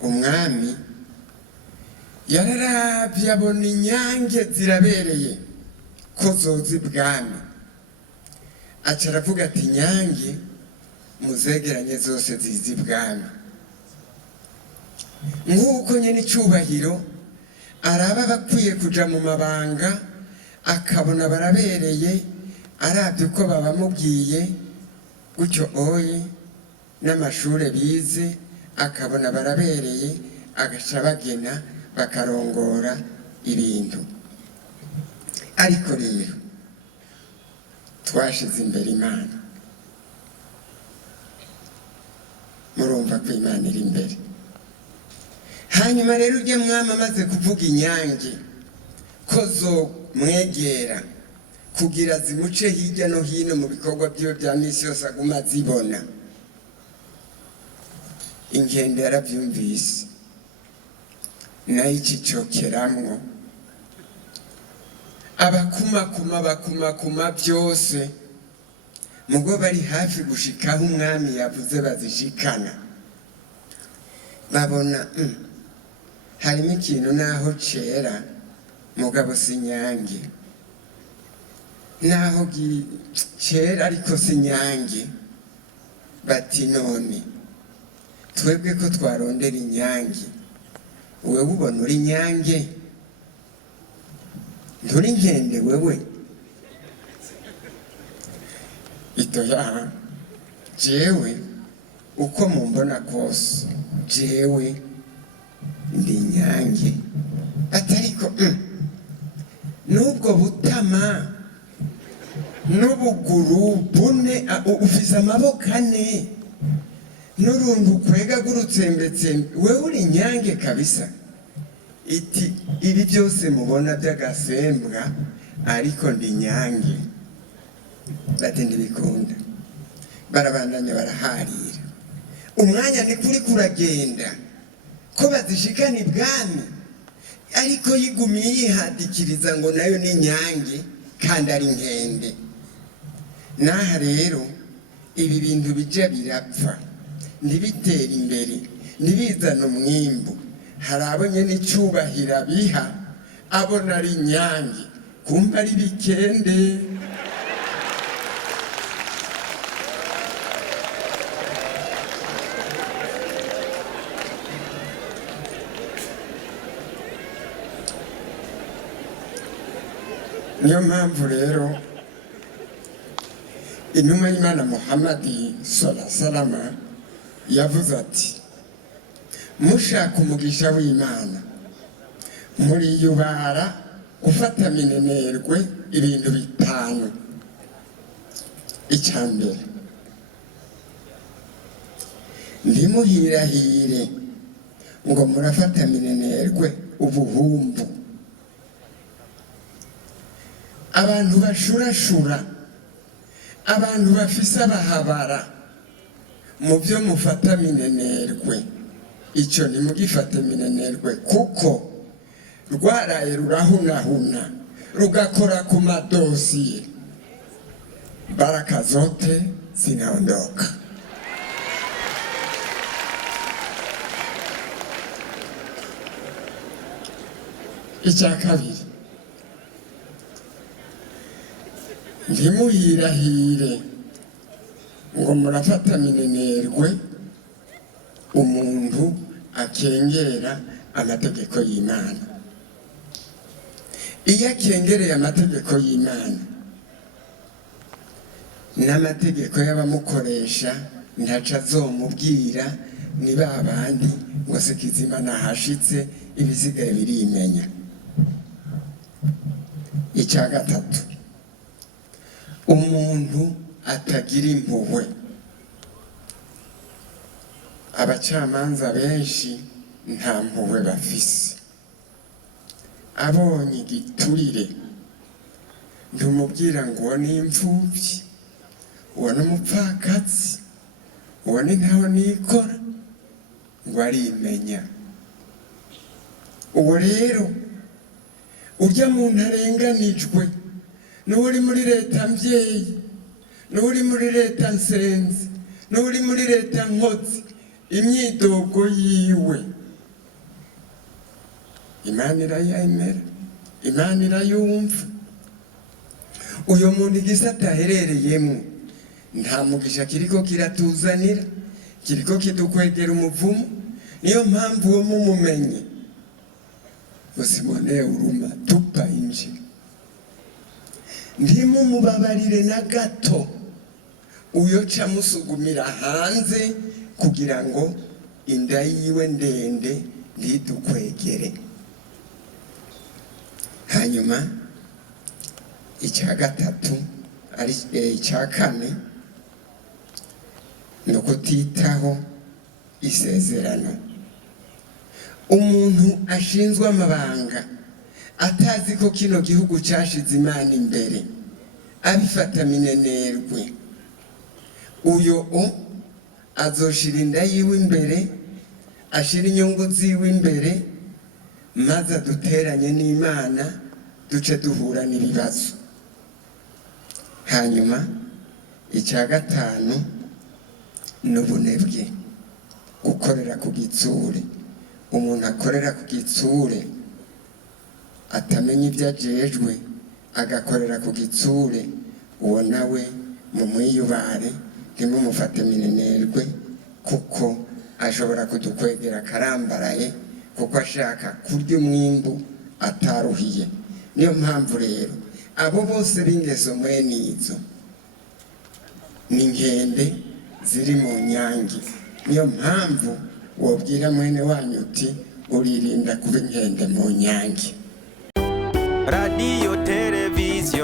umwami yararavye abona inyange zirabereye ko zoza ibwami, aca aravuga ati inyange muzegeranye zose ziza ibwami. Nk'uko nyene icubahiro araba bakwiye kuja mu mabanga akabona barabereye, aravye uko babamubwiye gutyo oye n'amashure bize akabona barabereye, agaca bagena bakarongora ibintu. Ariko rero twashize imbere Imana, murumva ko Imana iri imbere. Hanyuma rero urya mwami amaze kuvuga inyange ko zomwegera kugira zimuce hirya no hino mu bikorwa byiwe bya misi yose aguma zibona, inkende yaravyumvise nayo icicokeramwo, abakumakuma byose mugo bari hafi gushikaho umwami yavuze bazishikana, babona harimo ikintu naho cera mugabo sinyange, naho cera ariko sinyange. Bati none twebwe ko twarondera inyange, wewe ubona uri inyange nturi nkende wewe? Itoya jewe uko mumbona kose jewe ndi inyange, atariko nubwo butama n'ubuguru bune ufise amaboko ane n'urundu ukwega gurutsembetsembe, wewe uri inyange kabisa. Iti ibi byose mubona by'agasembwa ariko ndi inyange. Bati ndibikunda, barabandanya baraharira. Umwanya ni kuri kuragenda ko bazishikana ibwami, ariko yigumiye yihadikiriza ngo nayo ni inyange kandi ari inkende. Naha rero ibi bintu bija birapfa, ntibitera imbere, ntibizana umwimbu. Hari abo nyene icubahiro biha abona ari inyange kumva ari bikende. Niyo mpamvu rero intumwa y'Imana Muhammadi salama yavuze ati mushaka umugisha w'Imana muriyubara gufata minenerwe ibintu bitanu. Icambere, ndimuhirahire ngo murafata minenerwe ubuhumbu. Abantu bashurashura, abantu bafise abahabara mu byo mufata minenerwe, icyo nimugifate minenerwe kuko rwaraye rurahunahuna rugakora ku madosiye, baraka zote zinaondoka. Icya kabiri, ndimuhirahire ngo murafata minenerwe umuntu akengera amategeko y'Imana. Iyo akengereye amategeko y'Imana n'amategeko y'abamukoresha ntaca azomubwira, ni babandi ngo se kizima nahashitse ibisigaye birimenya. Icya gatatu, umuntu atagira impuhwe. Abacamanza benshi nta mpuhwe bafise, abonye igiturire ntumubwira ngo uwo ni imfuvyi, uwo ni umupfakazi, uwo ni ntaho nikora, ngo arimenya. Uwo rero urya muntu arenganijwe, n'uri muri leta mbyeyi, n'uri muri leta nsenzi, n'uri muri leta nkozi, imyidogo yiwe Imana irayemera, Imana irayumva. Uyo muntu igisata aherereyemo nta mugisha kiriko kiratuzanira, kiriko kidukwegera umuvumo. Niyo mpamvu uwo mumumenye usimone uruma tupa inje, ntimumubabarire na gato. Uyo ca musugumira hanze kugira ngo inda yiwe ndende ntidukwegere. Hanyuma icya gatatu ari icya kane no kutitaho isezerano. Umuntu ashinzwe amabanga atazi ko kino gihugu cyashize Imana imbere, abifata minenerwe, uyo azoshira inda yiwe imbere, ashira inyungu ziwe imbere, maze aduteranye n'Imana duce duhura n'ibibazo. Hanyuma icya gatanu n'ubunebwe, gukorera ku gitsure. Umuntu akorera ku gitsure atamenya ibyo ajejwe, agakorera ku gitsure, uwo nawe mumwiyubare, ntimumufate minenerwe, kuko ashobora kudukwegera karambaraye, kuko ashaka kurya umwimbu ataruhiye. Niyo mpamvu rero abo bose b'ingeso mwene izo ni nkende ziri mu nyange. Niyo mpamvu wobwira mwene wanyu uti uririnda kuba inkende mu nyange. Radio televiziyo